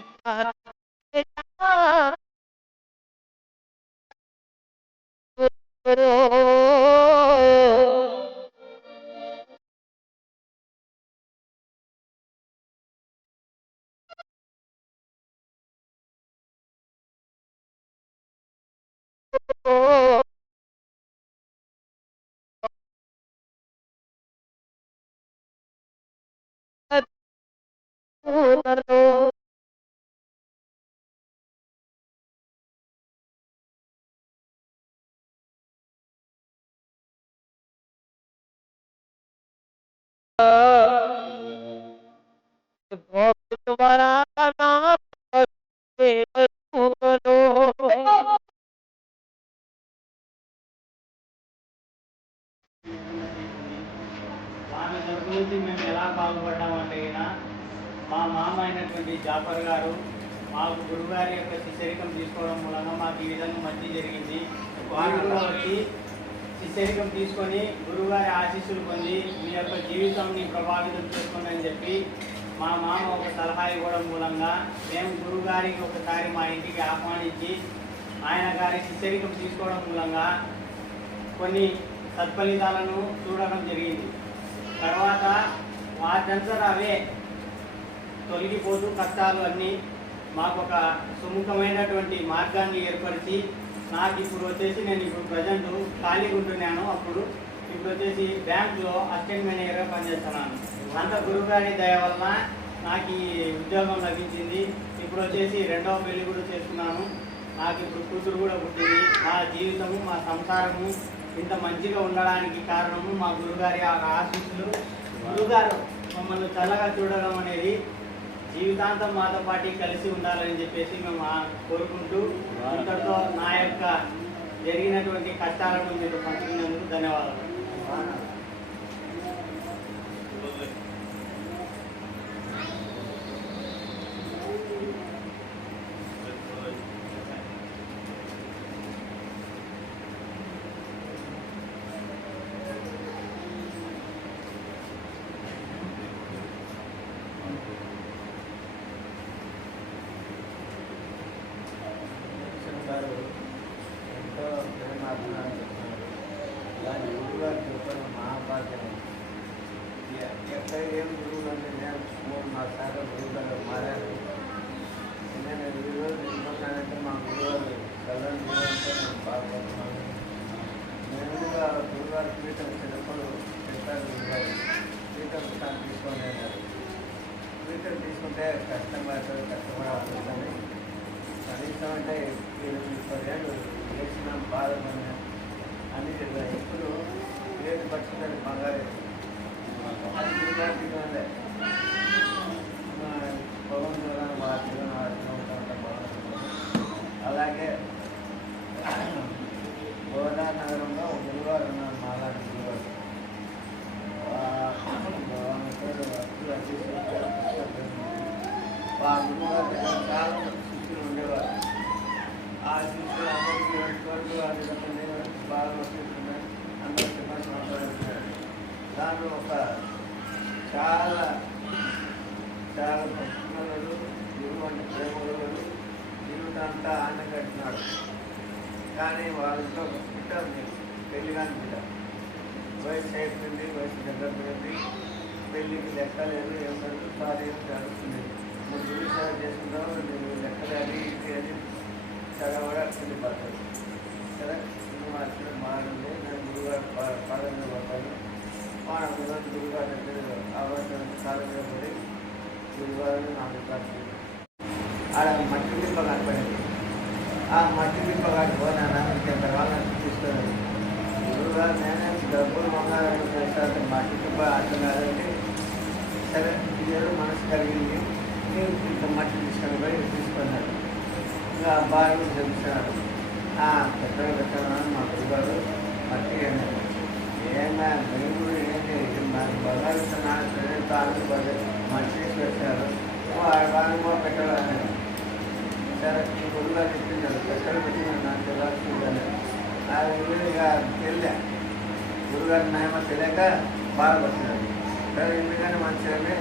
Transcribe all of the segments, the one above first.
ఆమె తరపు నుంచి మేము ఎలా బాగుపడ్డామంటే మా మామ అయినటువంటి జాఫర్ గారు మాకు గురుగారి యొక్క శిష్యరికం తీసుకోవడం మూలంగా మాకు ఈ విధంగా మంచి జరిగింది. వారు కూడా వచ్చి శిష్యరికం తీసుకొని గురుగారి ఆశీస్సులు పొంది మీ యొక్క జీవితాన్ని ప్రభావితం చేసుకోండి అని చెప్పి మా మామ ఒక సలహా ఇవ్వడం మూలంగా మేము గురుగారికి ఒకసారి మా ఇంటికి ఆహ్వానించి ఆయన గారి శిష్యరికం తీసుకోవడం మూలంగా కొన్ని సత్ఫలితాలను చూడడం జరిగింది. తర్వాత వాటంతా అవే తొలగిపోతూ కష్టాలు అన్నీ మాకు ఒక సుముఖమైనటువంటి మార్గాన్ని ఏర్పరిచి నాకు ఇప్పుడు వచ్చేసి నేను ఇప్పుడు ప్రజెంట్ ఖాళీగా ఉంటున్నాను. అప్పుడు ఇప్పుడు వచ్చేసి బ్యాంకులో అసిస్టెంట్ మేనేజర్గా పనిచేస్తున్నాను. అంత గురుగారి దయ వలన నాకు ఈ ఉద్యోగం లభించింది. ఇప్పుడు వచ్చేసి రెండవ పెళ్లి కూడా చేసుకున్నాను. నాకు ఇప్పుడు కూతురు కూడా పుట్టింది. మా జీవితము మా సంసారము ఇంత మంచిగా ఉండడానికి కారణము మా గురుగారి ఆశీస్సులు. గురుగారు మమ్మల్ని చల్లగా చూడడం అనేది జీవితాంతం మాతో పాటు కలిసి ఉండాలని చెప్పేసి మేము కోరుకుంటూ ఇంతటితో నా యొక్క జరిగినటువంటి కష్టాలను మీరు పంచుకున్నందుకు ధన్యవాదాలు. ఎంతో ప్రేమాభిమానం చెప్తున్నారు. దాని గురువుగారు చెప్పిన మహాభాగ్యం. ఎక్కడ ఏం గురువులు అంటే నేను 3-4 సార్లు గురువుగారు మారాను. నేను ఈరోజు ఎందుకున్నానంటే మా గురువుగారు చల్లని గురువుంటే నేను బాగుపడుతున్నాను. నేను కూడా గురువుగారు పీఠం చిన్నప్పుడు చెప్పారు. గురువుగారు పీఠం తీసుకొని అన్నారు. పీఠం తీసుకుంటే కష్టపడాలని కనీసం అంటే 8-10 ఏళ్ళు చేసిన బాధపడిన అన్ని చెప్పారు. ఎప్పుడు ఏది పట్టుకుంటే బంగారు పవన్ అలాగే గోదా నగరంలో గురువారు ఉన్నారు. మాలాంటి గురువారు ఆ గురువారు చాలా శిష్యులు ఉండేవారు. ఆ శిష్యులు అందరికీ వేసుకోండి వాళ్ళు బాగా వస్తున్నాయి. అందరికీ మాట్లాడుతున్నారు. దాంట్లో ఒక చాలా చాలా భక్తులు గురువు అంటే ప్రేమలు జీవితంతా ఆనంద కట్టినాడు. కానీ వాళ్ళతో బిడ్డ పెళ్లి కాని బిడ్డ వయసు అయిపోయింది. వయసు దగ్గర పోయింది. పెళ్ళికి లెక్కలేదు. ఏమన్నా సారి ఏం జరుగుతుంది. నువ్వు గురి సేవ చేసుకుంటావు. నువ్వు లెక్కలు అది ఇది అని చాలా కూడా వెళ్ళిపోతాడు. సరే నువ్వు అక్కడ మారండి. నేను గురుగారు పాదంలో పడతాను. మా గురుగారు దగ్గర అవసరం కాలంలో పడి గురుగారిని నాకు ప్రార్థన ఆడ మట్టి దింప కనపడింది. ఆ మట్టి దింప కట్టుకోనా తర్వాత తీసుకున్నాను. గురుగారు నేనే డబ్బులు బంగారం చేస్తాను. మట్టి దింప అంటున్నారంటే సరే ఇదేదో మనసు కలిగింది. నేను ఇంత మట్టి తీసుకొని పోయి తీసుకున్నాను. ఇంకా బాగా చూపిస్తున్నాడు. పెద్దగా పెట్టాలని మా గురుగారు మట్టి ఏమైనా మేము ఏంటి బంగారు తాను మట్టి చేసి పెట్టారు. వాళ్ళు కూడా పెట్టాలని సరే ఈ గురుగారు చెప్పింది ఎక్కడ పెట్టిందని నాకు తెలియాలి. ఆ ఇక తెలియలే. గురుగారి నయమ తెలియక బాధపడుతున్నాడు. సరే ఎందుకని మంచిగానే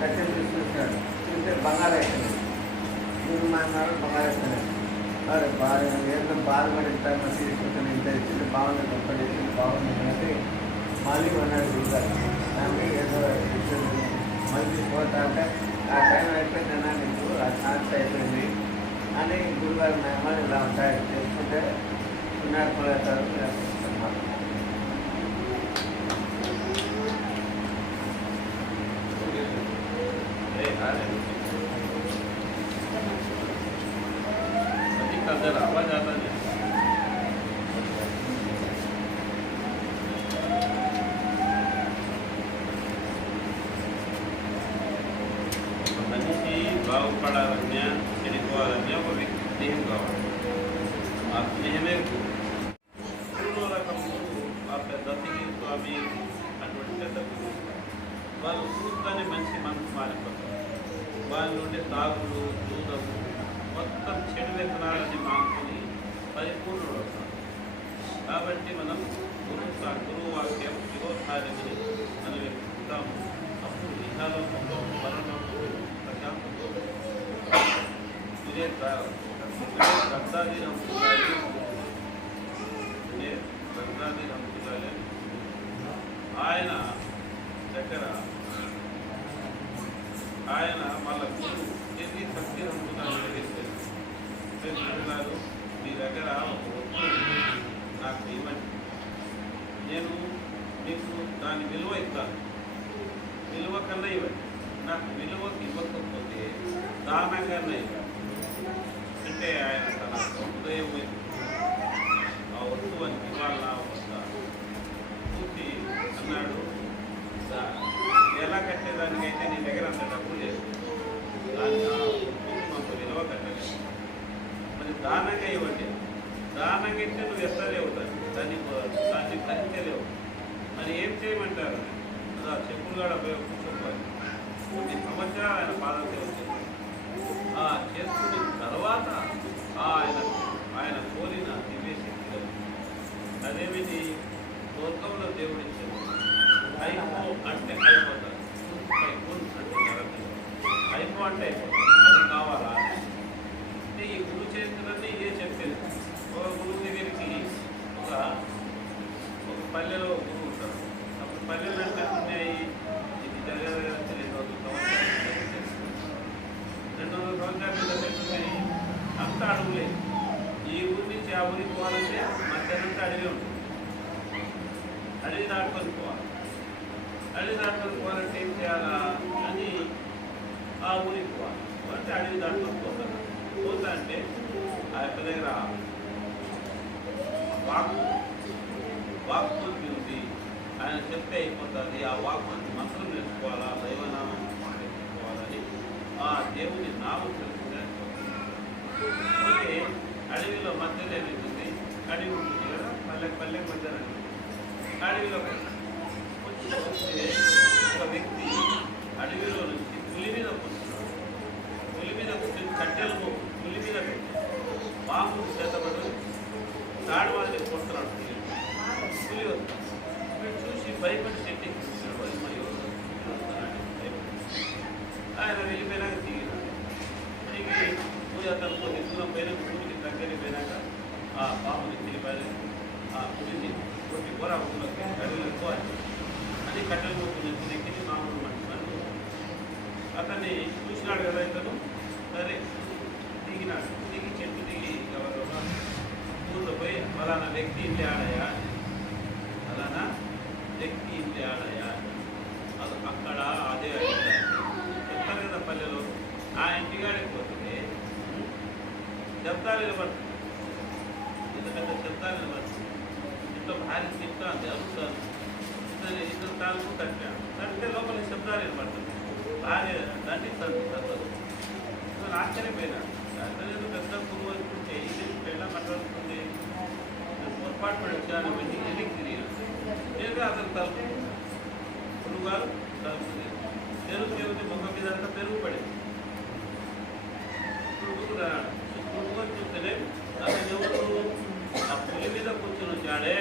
కట్టెలు తీసుకొచ్చాడు. చూస్తే బంగారు అయిపోయింది. మీరు మా అన్నారు బంగారు అయిపోయింది. మరి బాగా ఏదో బాధపడి ఇస్తాను తీసుకుంటాను ఇంత ఇచ్చింది బాగుంది గొప్ప చేసింది బాగుంది అంటే మళ్ళీ ఉన్నాడు గురుగారు. దాన్ని ఏదో ఇచ్చింది మళ్ళీ పోతా అంటే ఆ టైం అయిపోయింది అన్నా నీకు ఆ ఛాన్స్ అయిపోయింది అని గురుగారు మేము ఇలా ఉంటాయి చేసుకుంటే ఉన్నాడు పోతారు అన్నమాట. अंदर आवाज आता है మనిషి బాగుపడాలన్నా చెడిపోవాలన్నా ఒక వ్యక్తి స్నేహం కావాలి. ఆ స్నేహమే పూర్వ రకంలో ఆ పెద్ద స్వామి అటువంటి పెద్ద గురువు వాళ్ళు చూస్తూనే మనిషి మనసు మారిపోతారు. వాళ్ళ నుండి తాగులు దూదము మొత్తం చెడు వ్యసనాలని మానుకొని పరిపూర్ణుడు అవుతాం. కాబట్టి మనం గురువు వాక్యం శివోధారిని మనం ఎక్కుతాము. అప్పుడు ఇహాలోకంలో పరలోకంలో ప్రశాంతంలో ఇదే గద్దాది రంగులాలే ఆయన దగ్గర ఆయన మళ్ళా గురువు తిరిగి శక్తి రంగులాలు గారు మీ దగ్గర నాకు ఇవ్వండి, నేను మీకు దాని విలువ ఇస్తాను. విలువ కన్నా ఇవ్వండి. నాకు విలువ ఇవ్వకపోతే దానంగా ఇవ్వండి అంటే ఆయన తన హృదయం ఆ వస్తువుని ఇవ్వాలన్నా వస్తా పూర్తి అన్నాడు. ఎలా కట్టేదానికైతే నీ దగ్గర అంత డబ్బు లేదు, దాన్ని మాకు విలువ కట్టలేదు. మరి దానంగా ఇవ్వండి. దానంగా ఇస్తే నువ్వు ఎత్తలేవు దాన్ని భరించలేవు. మరి ఏం చేయమంటారు? అలా చెప్పులు కూడా కూర్చోవాలి. కొన్ని సంవత్సరాలు ఆయన పాదం చేసుకున్న తర్వాత ఆయన కోరిన దివ్యశక్తి అదేమిటి స్వర్గంలో దేవుడు ఇచ్చాడు. అయిపో అంటే అయిపోతారు, అయిపో అంటే అయిపోతారు. అది కావాలా అంటే ఈ గురువు చేతులన్నీ ఇదే చెప్పేది. ఒక గురువు దగ్గరికి ఒక పల్లెలో గురువు ఉంటారు. అప్పుడు పల్లెలు అంటే ఉన్నాయి. ఇది దగ్గర 200 సంవత్సరాలు ఉన్నాయి. అంత అడుగులే. ఈ ఊరి నుంచి ఆ ఊరికి పోవాలంటే మధ్యాహ్నం అడవి ఉంటుంది. అడవి దాటుకొని పోవాలి. అడవి దాటుకొని పోవాలంటే ఏం చేయాలా అని ఆ ఊరికి పోవాలి. అంటే అడవి దాటుకొని పోతారు. పోతా అంటే ఆ యొక్క దగ్గర వాక్కు ఉంది. ఆయన చెప్తే అయిపోతుంది. ఆ వాక్కు మంత్రం నేర్చుకోవాలా, దైవనామం నేర్చుకోవాలని ఆ దేవుని నామం తెలుసుకుంటే అడవిలో మధ్యలో ఏమవుతుంది, అడవి ఉంటుంది కదా, పల్లె మధ్యలో అడవిలో వస్తే ఒక వ్యక్తి అడవిలో నుంచి పులి మీద కూర్చున్నాడు. పులి మీద కూర్చొని కట్టెలు పులి మీద పెట్టి పాము చేతబడు తాడు వాళ్ళని కొడుతున్నాడు. పులి వస్తాడు. చూసి భయపడి చెట్టు కూర్చున్నాడు. ఆయన వెళ్ళిపోయినాక దిగినాడు. దిగి పూజ అతను కొన్ని దూరం పైన పులికి దగ్గరికి పోయినాక ఆ పాముని తెలిపాలి. ఆ పులిని కొట్టి కూర అడవిలో పోవాలి అని కట్టెలు కొట్టుకుని ఎక్కి మామూలు మంటున్నాడు. అతన్ని చూసినాడు కదా ఇతను. సరే దిగినాడు. దిగి చెట్టు దిగి ఊళ్ళో పోయి ఫలానా వ్యక్తి ఇంటి ఆడయా, ఫలానా వ్యక్తి ఇంటి ఆడయా, అది అక్కడ అదే చెప్తారు కదా పల్లెలో. ఆ ఇంటిగాడికి పోతుంది శబ్దాలు నిలబడుతుంది. ఎందుకంటే శబ్దాలు నిలబడుతుంది. ఇంట్లో భార్య తింటాను అరుస్తాను. ఇద్దరు తాను కట్టాను. కడితే లోపల శబ్దాలు నిలబడుతుంది. భార్య దండిస్తుంది. తప్పదు. ఆశ్చర్యపోయినాడు. అతను పెద్ద గురువు అనుకుంటే ఇది ఎలా మాట్లాడుతుంది. పొరపాటు పడి వచ్చాను. వెనక్కి తిరిగాను. నేరుగా అతను తలుపు గురువు గారు తలుపు పెరుగు దేవుని ముఖం మీద అంతా పెరుగు పడింది. గురువు గారు చూస్తేనే అతను ఎవరు ఆ పులి మీద కూర్చొని వచ్చాడే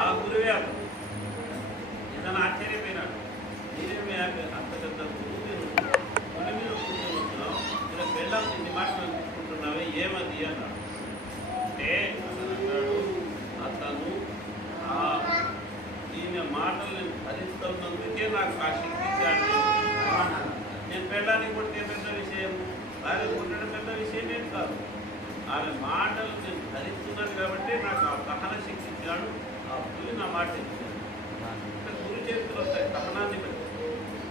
ఆ గురువే అతను. ఇతను ఆశ్చర్యపోయినాడు. నేనేమి అంత పెద్ద గురువు పులి మీద కూర్చొని వచ్చినావు, అన్నాడు. అంటే అతను అన్నాడు, అతను ఈయన మాటలు నేను భరిస్తున్నందుకే నాకు ఆ శక్తి ఇచ్చాడు. నేను పెళ్ళానికి కొట్టే పెద్ద విషయం, భార్య కొట్టడం పెద్ద విషయం ఏం కాదు. ఆమె మాటలు నేను ధరిస్తున్నాను కాబట్టి నాకు ఆ సహన శక్తి ఇచ్చాడు. ఆ గురి నా మాట ఇచ్చాడు. గురు చేతులు వస్తాయి సహనాన్ని బట్టి.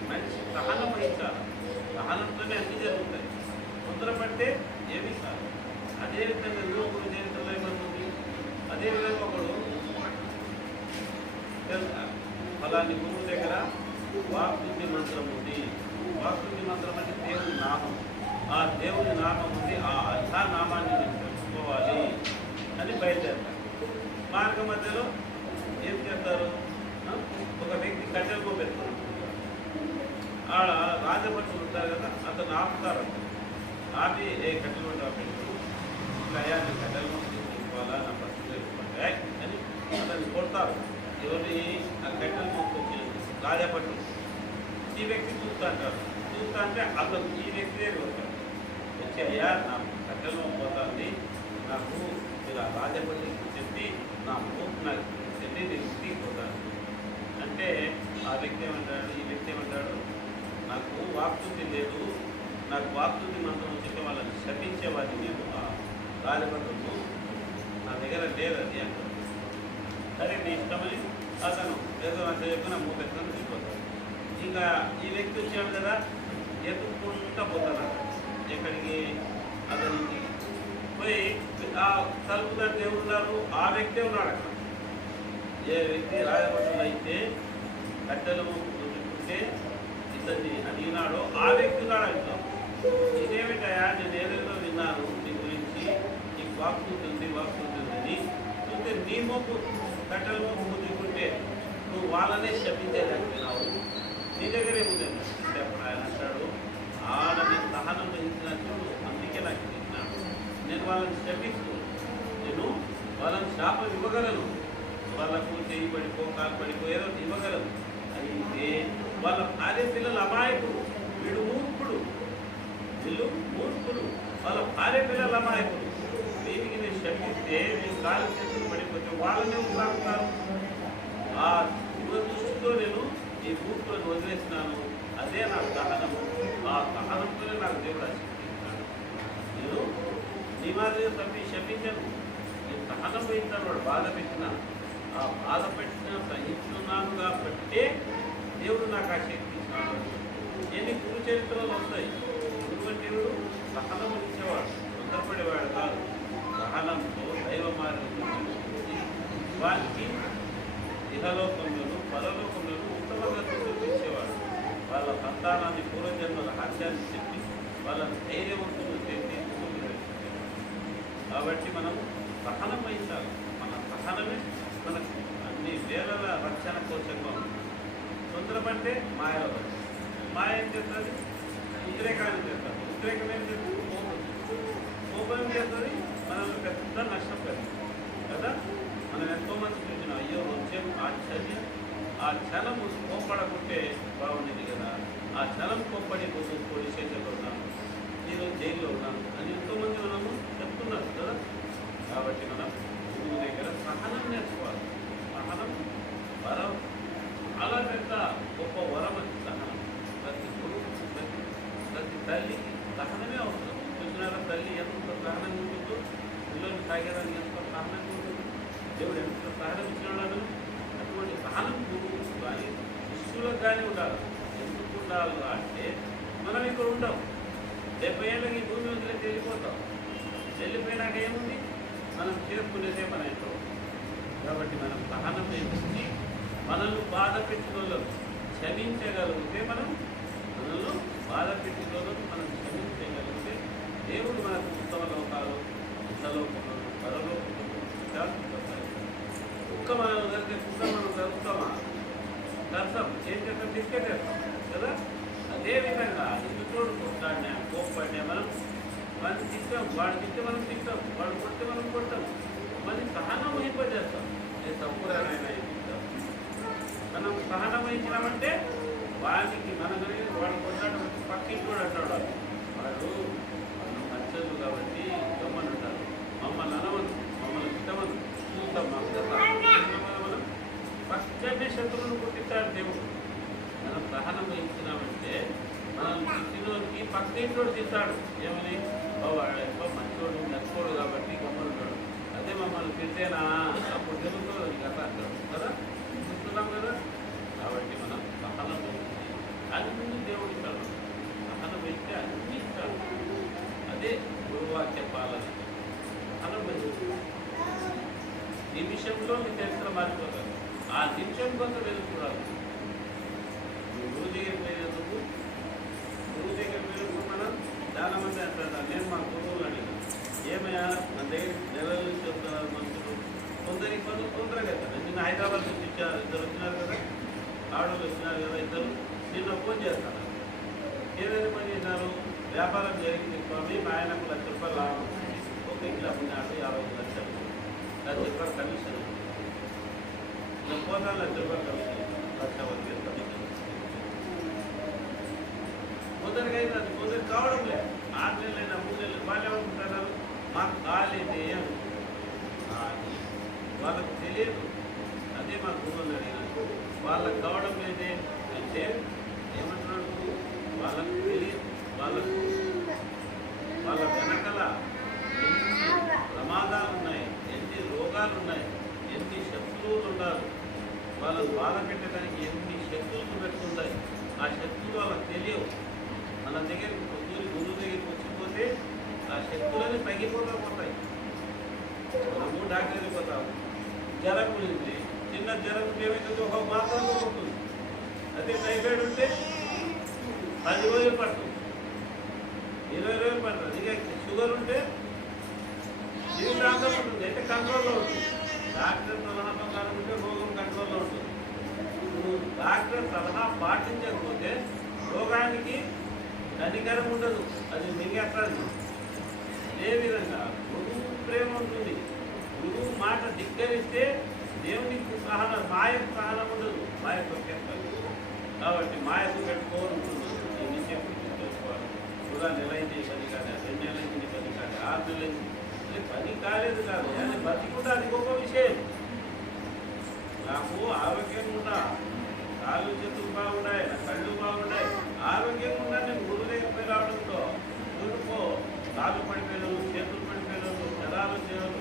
మంచి సహనం వహించాలి. సహనంతోనే అన్ని జరుగుతాయి. తొందరపడితే ఏమీ కాదు. అదేవిధంగా గురు చరిత్రలో ఏమవుతుంది? అదేవిధంగా ఒకడు ఫలాన్ని గురువు దగ్గర వాక్శుద్ధి మంత్రం ఉంది. వాక్శుద్ధి మంత్రం అంటే దేవుని నామం. ఆ దేవుని నామం ఉంది. ఆ అల్లా నామాన్ని నేను తెలుసుకోవాలి అని బయలుదేరుతారు. మార్గ మధ్యలో ఏం చేస్తారు? ఒక వ్యక్తి కట్టెలకు పెడతారు. ఆడ రాజభటులు ఉంటారు కదా, అతను ఆపుతారు. ఆపి కట్టెలు పెట్టుకోవాలి, ఇట్లా అయ్యా నేను కట్టెలు తీసుకోవాలా, నా పరిస్థితి అని అతన్ని కొడతారు. ఎవరిని ఆ కట్టెలు మొక్కొచ్చి రాజభటులు. ఈ వ్యక్తి చూస్తా అంటారు. చూస్తా అంటే అతను ఈ వ్యక్తి దగ్గర వస్తాడు. వచ్చి అయ్యా నా కట్టెలు పోతుంది, నాకు ఇలా రాజభటులు చెప్పి నా మూపు నాకు చెప్పి నేను ఇంటికి పోతాను అంటే ఆ వ్యక్తి ఏమంటాడు? ఈ వ్యక్తి ఏమంటాడు? నాకు వాక్శుద్ధి లేదు, నాకు వాక్శుద్ధి మంత్రం వచ్చి వాళ్ళని శపించేవాడిని నేను ఆ రాజభటులు, నా దగ్గర లేదు అది అంటారు. సరే నీ ఇష్టమని అతను ఏదో అంత చెప్పిన మూపెత్తుకొని వెళ్ళిపోతాడు. ఇంకా ఈ వ్యక్తి వచ్చాడు కదా, ఎత్తుకుంటా పోతాడు. ఎక్కడికి? అతనికి పోయి ఆ తలుపు దగ్గర ఉన్నారు, ఆ వ్యక్తే ఉన్నాడు అక్కడ. ఏ వ్యక్తి రాజభటులు అయితే కట్టెలు ఉంటే ఇతన్ని అడిగినాడో ఆ వ్యక్తి ఉన్నాడు అంట. ఇదేమిటయా, నేను ఏదేదో విన్నాను నీ గురించి, నీకు వాక్శుద్ధి ఉంది అని చూస్తే నీ మోపు కట్టెల మోపు ముద్దుకుంటే నువ్వు వాళ్ళనే శపించేదానివినావు, నీ దగ్గరే ఉంది అంటే అప్పుడు ఆయన అంటాడు, ఆడని సహనం వహించినట్టు అందుకే నాకు ఇచ్చినాడు. నేను వాళ్ళని శపిస్తూ నేను వాళ్ళని శాపం ఇవ్వగలను, వాళ్ళకు చేయి పడిపో కాలు పడిపో ఏదో ఇవ్వగలను. అయితే వాళ్ళ భార్య పిల్లలు అమాయకుడు, వీడు మూర్ఖుడు, వీళ్ళు మూర్ఖుడు, వాళ్ళ భార్య పిల్లలు అమాయకుడు. దీనికి నేను శపిస్తే నీ కాలు చేతులు పడిపోతే వాళ్ళనే ఉపాకుతారు. ఆ దృష్టితో నేను ఈ మూర్ఖులను వదిలేసినాను. అదే నా సహనము. ఆ సహనంతోనే నాకు దేవుడు ఆశిస్తున్నాడు. నేను నీ మాదిరిగా శపించను, నేను సహనం వహిస్తాను. వాడు బాధ పెట్టిన ఆ బాధ పెట్టిన సహిస్తున్నాను కాబట్టి దేవుడు నాకు ఆ శక్తి ఇచ్చినాడు. ఎన్ని గురు చరిత్రలు వస్తాయి. గురువంటివుడు సహనం ఇచ్చేవాడు, తొందరపడేవాడు కాదు. సహనంతో దైవ మార్గం వారికి ఇహలోకంలోను పరలోకంలోను ఉత్తమంగా చూపించేవాడు. వాళ్ళ సంతానాన్ని పూర్వజన్మల హాస్యాన్ని చెప్పి వాళ్ళ ధైర్యవంతులు చేసి కాబట్టి మనం సహనం వహించాలి. మన సహనమే మనకు అన్ని వేల రక్షణ కోశంగా ఉంది. తొందరపంటే మాయలో మాయ ఏం చేస్తుంది? ఉద్రేకాన్ని చేస్తుంది. ఉద్రేకం ఏం చేస్తుంది? కోపం ఏం చేస్తుంది? మనల్ని పెద్ద నష్టం కదా. మనం ఎంతోమంది చూసిన అయ్యో వచ్చే ఆశ్చర్యం, ఆ క్షణము కోప్పడకుంటే బాగుండేది కదా, ఆ క్షణం కోప్పడి పోలీస్ స్టేషన్లో ఉన్నాను, ఈరోజు జైల్లో ఉన్నాను అని ఎంతోమంది మనము చెప్తున్నారు కదా. కాబట్టి మనం గురువు దగ్గర సహనం నేర్చుకోవాలి. సహనం వరం, చాలా పెద్ద గొప్ప వరం అది సహనం. ప్రతి గురువు ప్రతి తల్లికి సహనమే అవసరం. చూసినారా తల్లి ఎంత సహనంగా ఉంటుందో, పిల్లల్ని తాగేదానికి ఎంత సహనంగా ఉంటుంది. దేవుడు ఎంత సహనం ఇచ్చినాడు. అటువంటి సహనం గురువు కానీ శిష్యులకు కానీ ఉండాలి. ఎందుకు ఉండాలి అంటే మనం ఇక్కడ ఉంటాం, 70 ఏళ్ళకి ఈ భూమి వదిలేసి వెళ్ళిపోతాం. వెళ్ళిపోయినాక ఏముంది? మనం చేసుకునేదే మన ఇంట్లో. కాబట్టి మనం సహనం నేర్పించి మనల్ని బాధ పెట్టిన క్షమించగలిగితే మనల్ని బాధ పెట్టిన మనం క్షమించగలిగితే దేవుడు మనకు ఉత్తమ లోకాలు, ఉత్తలోకంలో, పరలోకంలో శాంతిస్తాయి. కుక్క మనం జరిగే కుక్క మనం జరుగుతామా? దర్శం ఏం చేస్తాం? బిస్కెట్ వేస్తాం కదా. అదేవిధంగా ఇందుతోడు కొట్లాడినా కోప్పడినా మనం తిట్టాం, వాడు తిట్టే మనం తిట్టాం, వాడు కొడితే మనం కొట్టాం. మరి సహనం వహింపజేస్తాం. నేను తప్పురానైనా తింటాం. మనం సహనం వహించినామంటే వాడికి మనం వాడు కొట్లాడడం పక్కింటి కూడా అంటాడు, వాడు మనం మంచదు కాబట్టి గమ్మని ఉంటారు. ఈ పక్క ఇంట్లో తింటాడు ఏమని బాబా ఎక్కువ మంచివాడు నచ్చుకోడు కాబట్టి గమ్మనుంటాడు. అదే మమ్మల్ని తింటేనా అప్పుడు తెలుగుతుంది అది కథ అంటాడు కదా, చూస్తున్నాం కదా. కాబట్టి మనం సహనం పెంచి అన్ని దేవుడు ఇస్తాడు, సహనం పెంచితే అన్ని ఇస్తాడు. అదే గురువాక్య పాలన. సహనం పెంచు నిమిషంలో మీ చరిత్ర మారిపోతారు. ఆ నిమిషం కోసం ఎదురు చూడాలి. గురువు దగ్గర పోయేందుకు మనం చాలా మంది అంటారు. నేను మా గురువులు అడిగాను, ఏమయ్యా మన దగ్గర నెలల నుంచి వస్తున్నారు మనుషులు, కొందరికి తొందరగా అవుతారు. నిన్న హైదరాబాద్ నుంచి ఇచ్చారు, ఇద్దరు వచ్చినారు కదా, ఆడోళ్ళు వచ్చినారు కదా, ఇద్దరు నిన్న ఫోన్ చేస్తాను. ఏదైనా పని చేసినారు, వ్యాపారం జరిగింది స్వామి, మా ఆయనకు ₹1,00,000 లాభం వచ్చింది, ఒక ఇంట్లో అమ్మినాడు 50 లక్షలు, ₹1,00,000 కమిషన్. నేను పోతాను ₹1,00,000 కమిషన్, ₹1,00,000 కమిషన్. కొందరికి అయితే అది కొందరికి కావడం లేదు. 6 నెలలైనా 3 నెలలు వాళ్ళు ఏమనుకుంటున్నారు, మాకు కాలేదే అని వాళ్ళకు తెలియదు. అదే మా గురువుని అడిగినారు, వాళ్ళకు కావడం లేదే అంటే ఏమంటున్నాడు, వాళ్ళకు తెలియదు. వాళ్ళ వెనకల ఎన్ని ప్రమాదాలు ఉన్నాయి, ఎన్ని రోగాలు ఉన్నాయి, ఎన్ని శత్రువులు ఉన్నారు, వాళ్ళని బాధ పెట్టడానికి ఎన్ని శత్రువులు పెట్టుకుంటాయి. ఆ శత్రువులు వాళ్ళకి తెలియవు. మన దగ్గరికి గురువు దగ్గరికి వచ్చిపోతే ఆ శక్తులని తగ్గిపోతూ పోతాయి. మనము డాక్టర్కి పోతాము, జ్వరం ఉంది, చిన్న జ్వరం ఏమైతుంది, ఒక మాత్రలో పోతుంది. అదే టైఫాయిడ్ ఉంటే 10 రోజులు పడుతుంది, 20 రోజులు పడుతుంది. ఇక షుగర్ ఉంటే జీవితాంతం ఉంటుంది, అంటే కంట్రోల్లో ఉంటుంది. డాక్టర్ సలహా ప్రకారం ఉంటే రోగం కంట్రోల్లో ఉంటుంది. నువ్వు డాక్టర్ సలహా పాటించకపోతే రోగానికి కనికరం ఉండదు, అది మింగేస్తాడు. అదేవిధంగా గురువు ప్రేమ ఉంటుంది. గురువు మాట ధిక్కరిస్తే దేవునికి సహనం, మాయకు సహనం ఉండదు, మాయ తొక్కేస్తాడు. కాబట్టి మాయకు పెట్టుకోవాలనుకుంటుంది. ఈ విషయం తెలుసుకోవాలి. కూడా నెలైంది పని కాదు, 2 నెలలైంది పని కాదు, 6 నెలలైంది పని కాలేదు కాదు, అని బతికుంటే అది గొప్ప విషయం. నాకు ఆరోగ్యంగా ఉంటా, కాళ్ళు చేతులు బాగున్నాయి, నా కళ్ళు బాగున్నాయి, ఆరోగ్యంగా ఉన్నా. నేను గురువు దగ్గర పోయి రావడంతో గురువుకో కాళ్ళు పడిపోయినారు, చేతులు పడిపోయినారు, జలాలు చేయరు,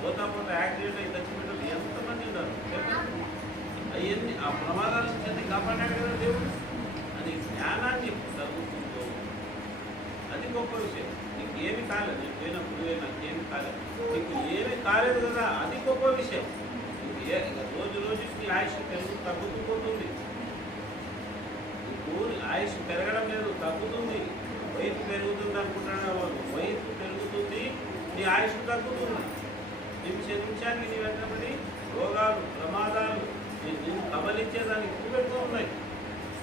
పోతా యాక్సిడెంట్ అయి చచ్చిపోయినారు ఎంతమంది ఉన్నారు. అవన్నీ ఆ ప్రమాదాల నుంచి కాపాడాడు కదా దేవుడు. అది జ్ఞానాన్ని చదువుతుందో అది గొప్ప విషయం. నీకు ఏమి కాలేదు, నేను పోయిన గురువే నాకు ఏమి కాలేదు, నీకు ఏమి కాలేదు కదా, అది గొప్ప విషయం. రోజు రోజుకి ఆయుష్ తగ్గుతూ పోతుంది. ఆయుష్ పెరగడం లేదు, తగ్గుతుంది. వయసు పెరుగుతుంది అనుకుంటున్నా వాళ్ళు, వయసు పెరుగుతుంది, నీ ఆయుష్ తగ్గుతుంది. నిమిషానికి నీ వెంటబడి రోగాలు, ప్రమాదాలు నేను కబలించేదానికి ఎక్కువ ఉన్నాయి.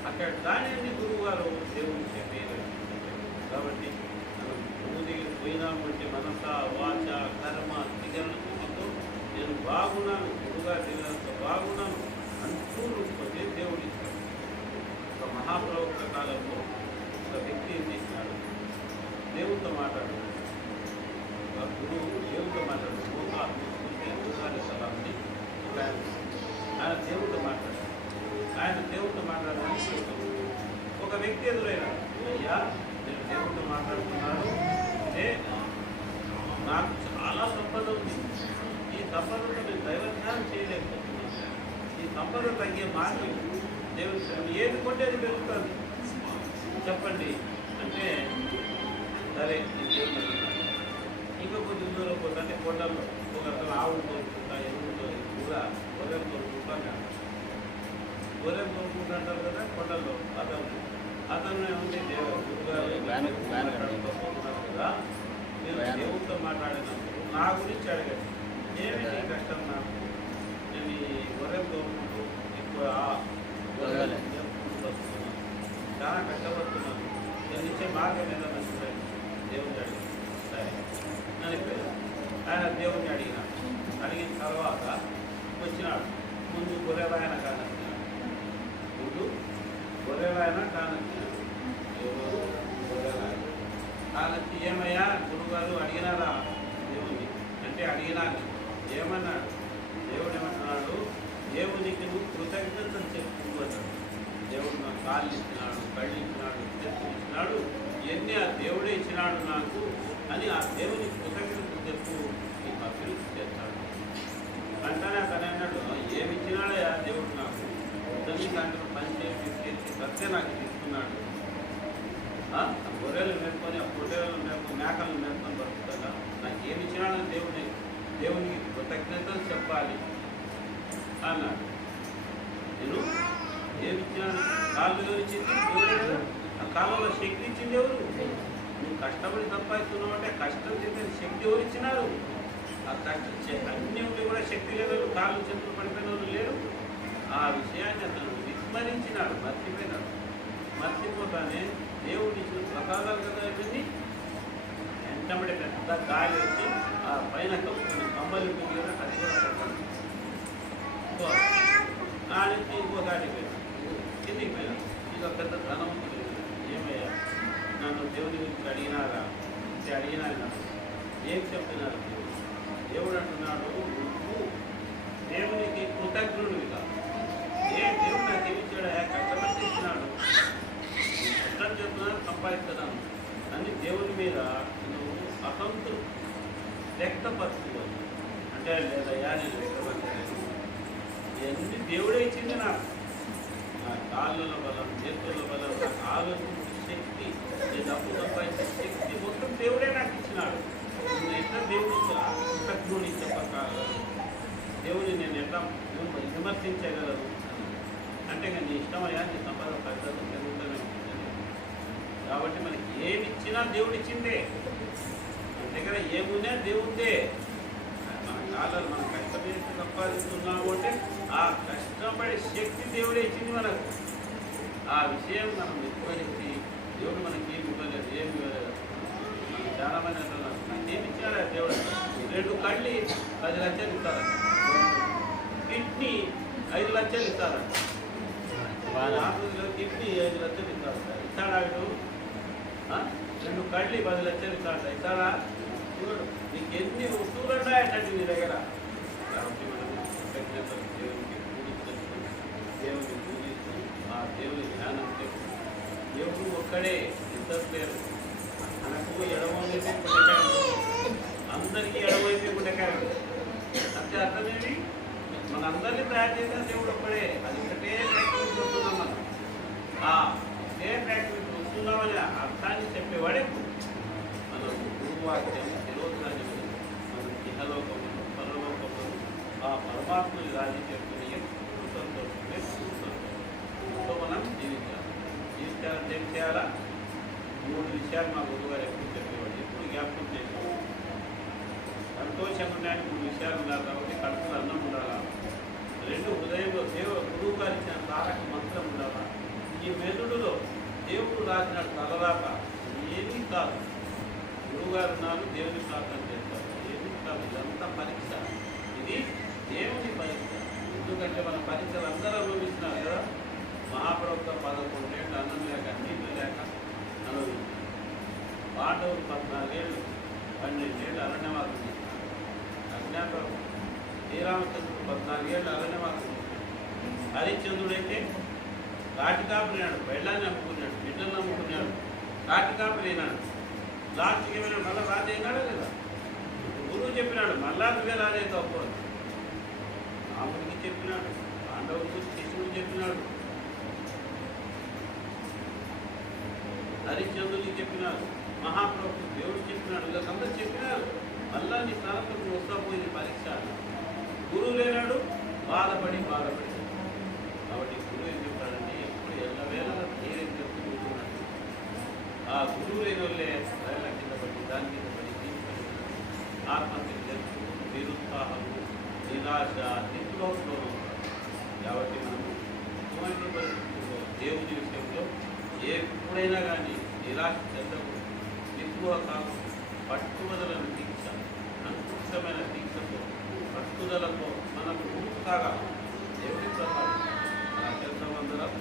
అక్కడ కానీ గురువు గారు దేవుడు చెప్పేది. కాబట్టి మనం గురువు దగ్గర పోయినామంటే మనస, వాచ, కర్మ, దిగలను చూపుతూ నేను బాగున్నాను, గురువుగా దిగినంత బాగున్నాను అనుకుంటే దేవుడు ఇస్తాడు. ఒక మహాప్రవక్త కాలంలో ఒక వ్యక్తి ఏం చేసినాడు, దేవుడితో మాట్లాడు. ఒక గురువు దేవుడితో మాట్లాడు, సలాంని ఆయన దేవుడితో మాట్లాడాడు. ఆయన దేవుడితో మాట్లాడాలని ఒక వ్యక్తి ఎదురైనా, అయ్యా నేను దేవుడితో మాట్లాడుతున్నాను అంటే నాకు చాలా సంపద ఉంది, ఈ సంపదతో నేను దైవజ్ఞానం చేయలేకపోతున్నాను, ఈ సంపద తగ్గే మార్గం దేవుడు ఏది కొంటే అది పెరుగుతుంది చెప్పండి అంటే, సరే నేను దేవుడు ఇంకా కొద్ది దూరం పోతా అంటే కొండల్లో ఒక అతను ఆవులు తోలుకుంటా, ఎరువులు కూడా గొర్రెలు తోలుకుంటాను, గొర్రెలు తోలుకుంటా అంటారు కదా కొండల్లో. అతను ఏముంది మాట్లాడుతున్నారు కదా, నేను దేవుడితో మాట్లాడినప్పుడు నా గురించి అడిగాడు, ఏమి నీ కష్టం నాకు, నేను ఈ గొర్రెలు తోలుకుంటూ ఎక్కువ వస్తున్నాను, చాలా కష్టపడుతున్నాను, నేను ఇచ్చే మార్గం ఏదైనా చూడండి దేవుడిని అడిగాను. సరే అనిపోయాడు. ఆయన దేవుడిని అడిగిన తర్వాత వచ్చినాడు. ముందు గొర్రెవాయన కానొచ్చినాడు, కానొచ్చినాడు. ఎవరు గొర్రెవాయన కానొచ్చి, ఏమయ్యా గురువుగారు అడిగినారా దేవుడిని అంటే అడిగినాను. ఏమన్నాడు దేవుడు? ఏమంటున్నాడు, దేవునికి నువ్వు కృతజ్ఞతలు చెప్పుకుంటున్నాడు. దేవుడు నాకు కాళ్ళు ఇచ్చినాడు, కళ్ళు ఇచ్చినాడు, చేతులు ఇచ్చినాడు, ఇవన్నీ ఆ దేవుడే ఇచ్చినాడు నాకు అని ఆ దేవుని కృతజ్ఞతలు చెప్పు నీకు అభివృద్ధి చేస్తాడు. వెంటనే అతను అన్నాడు, ఏమి ఇచ్చినాడే ఆ దేవుడు నాకు ఉద్దని దాంట్లో పని చేసి సత్య నాకు తీసుకున్నాడు. ఆ గొర్రెలు మేపుకొని ఆ పొట్టేలు మేపుకొని మేకలు మేపుకొని బతుకుతుందా? నాకు ఏమి ఇచ్చినాడని దేవునికి కృతజ్ఞతలు చెప్పాలి అన్నాడు. నేను ఏమి ఇచ్చినాను? కాళ్ళు వివరించింది దేవుడే కదా. ఆ కాలంలో శక్తి ఇచ్చింది ఎవరు? నువ్వు కష్టపడి సంపాదిస్తున్నావు అంటే కష్టం చేసే శక్తి ఎవరు ఇచ్చినారు? ఆ కష్టం అన్ని ఉండి కూడా శక్తి లేదు, కాళ్ళు చేతులు పడిపోయిన వాళ్ళు లేరు. ఆ విషయాన్ని అతను విస్మరించినాడు, మర్చిపోయినాడు. మర్చిపోతానే దేవుడు ఇచ్చిన ప్రసాదాలు కదా ఇవన్నీ. వెంటబడి పెద్ద గాలి వచ్చి ఆ పైన కప్పుకుని కమ్మలు ఉంటుంది కదా, అది కూడా పెట్టాడు. నుంచి ఇంకోసారి పోయాడు, కిందికి పోయాడు. ఇక పెద్ద ధనవంతుడు ఏమయ్యా నన్ను దేవుని గురించి అడిగినారా అంటే అడిగినా ఏం చెప్తున్నారు? దేవుడు అంటున్నాడు, నువ్వు దేవునికి కృతజ్ఞుడిగా దేవుడు నాకు ఏమిచ్చాడా? కష్టపడి ఇచ్చినాడు, కష్టం చెప్తున్నాను, సంపాదిస్తున్నాను అని దేవుని మీద నువ్వు అసంతృప్తి వ్యక్తపరుచుకోవాలి. అంటే లేదయ్యా నేను వ్యక్తపరచలేదు, ఇవన్నీ దేవుడే ఇచ్చింది నాకు. నా కాళ్ళలో బలం, చేతుల బలం, నాకు ఆలోచించే శక్తి, నేను డబ్బు సంపాదించే శక్తి మొత్తం దేవుడే నాకు ఇచ్చినాడు. నేను ఎట్లా దేవుడు కృతజ్ఞుని చెప్పగలను? దేవుని నేను ఎట్లా విమర్శించగలను? అంటే నీ ఇష్టమయ్యా, నీ సంపద పెద్దలు జరుగుతూనే ఉంటుంది. కాబట్టి మనకి ఏమి ఇచ్చినా దేవుడు ఇచ్చిందే, మన దగ్గర ఏమున్నా దేవుడే. మన కాలాలు మనం కష్టపడి సంపాదిస్తున్నాము అంటే ఆ కష్టపడే శక్తి దేవుడే ఇచ్చింది మనకు. ఆ విషయం మనం విస్మరించి దేవుడు మనకి ఏమి ఇవ్వలేదు, ఏమి ఇవ్వలేదు. మనం చాలా మంది అంటున్నారు, నాకు ఏమి ఇచ్చారా దేవుడు? 2 కళ్ళు 10 లక్షలు ఇస్తారంట, కిడ్నీ 5 లక్షలు ఇస్తారంట, కిడ్నీ 5 లక్షలు ఇస్తారంట. ఇస్తాడా వీడు? 2 కళ్ళు 10 లక్షలు ఇస్తాడంట, ఇస్తాడా? చూడు నీకు ఎన్ని వస్తువులు ఉన్నాయంటే నీ దగ్గర. కాబట్టి మనం కృతజ్ఞతలు దేవునికి పూజిస్తూ దేవుని పూజిస్తూ ఆ దేవుని జ్ఞానం చెప్పు. దేవుడు ఒక్కడే, ఇద్దరు లేరు. మనకు ఎడమవైపు గుండెకాయలు, అందరికీ ఎడమవైపు గుండెకాయలు అంటే అర్థమేమి? మనందరినీ తయారు చేసిన దేవుడు ఒక్కడే. అది ఒకటే ఫ్యాక్టరీ చూస్తున్నాం మనం. ఆ ఒకే ఫ్యాక్టరీ చూస్తున్నామనే అర్థాన్ని చెప్పేవాడే మనం గురువాక్యం శిరోధాన్ని మనం ఇహలోకములు పరలోకములు ఆ పరమాత్మని రాజీ చేసుకుని ఎప్పుడు సంతోషమే సో మనం జీవించాలంటే ఏం చేయాలా? 3 విషయాలు మా గురువుగారు ఎప్పుడు చెప్పేవాడు, ఎప్పుడు జ్ఞాపకం చేసేవాడు. సంతోషంగా ఉండడానికి 3 విషయాలు ఉండాలి. కాబట్టి కడుపులో అన్నం ఉండాలా, 2 హృదయంలో గురువు గారు ఇచ్చిన తారక మంత్రం ఉండాలా, ఈ మెదుడులో దేవుడు రాసిన తలరాక ఏమీ కాదు. గురువుగారు ఉన్నారు, దేవుని ప్రార్థన చేస్తారు, ఏమీ కాదు. ఇదంతా పరీక్ష, ఇది దేవుని పరీక్ష. ఎందుకంటే మన పరీక్షలు అందరూ అనుభవిస్తున్నారు కదా. మహాప్రభుత్వ 11 ఏళ్ళు అన్నం లేక నీళ్ళు లేక అనుభవించారు. పాండవులు 14 ఏళ్ళు 12 ఏళ్ళు అరణ్యవాసం చేస్తారు. అజ్ఞాపం శ్రీరామచంద్రుడు 14 ఏళ్ళు అరణ్యవాసం చేశాడు. హరిశ్చంద్రుడైతే కాటికాపురినాడు, పెళ్ళాన్ని అమ్ముకున్నాడు, బిడ్డలను అమ్ముకున్నాడు, కాటికాపురినాడు. లాస్ట్కి ఏమైనా మళ్ళీ రాజు అయినాడా లేదా? గురువు చెప్పినాడు మళ్ళా నువ్వే రాజైతే అవ్వకూడదు. రాముడికి చెప్పినాడు, పాండవుడికి శిశువుడు చెప్పినాడు, హరిశ్చంద్రుడికి చెప్పినాడు, మహాప్రభు దేవుడు చెప్పినాడు, వీళ్ళందరూ చెప్పినారు. మళ్ళా నీ స్థానంలో వస్తా పోయింది పరీక్ష. గురువు లేనాడు, బాధపడి కాబట్టి గురువు ఏం చెప్పాడంటే ఎప్పుడు ఎల్లవేళలా ధైర్యం చెప్తున్నాడు. ఆ గురువు లేని వాళ్ళే రైళ్ళ కింద పడి, దాని కింద పడి, దీని పడి ఆత్మహత్య తెలుసు, నిరుత్సాహము, నిరాశ, నిస్పృహలో ఉంటారు. కాబట్టి మనం ఇటువంటి పరిస్థితుల్లో దేవుని విషయంలో ఎప్పుడైనా కానీ నిరాశ చెందకూడదు, నిస్పృహ కాదు. పట్టుదలను దీక్ష, అంకుష్టమైన దీక్షతో పట్టుదలతో మనకు ముందుకు సాగాలి. దేవుని ప్రసాదం మన చెందమందరం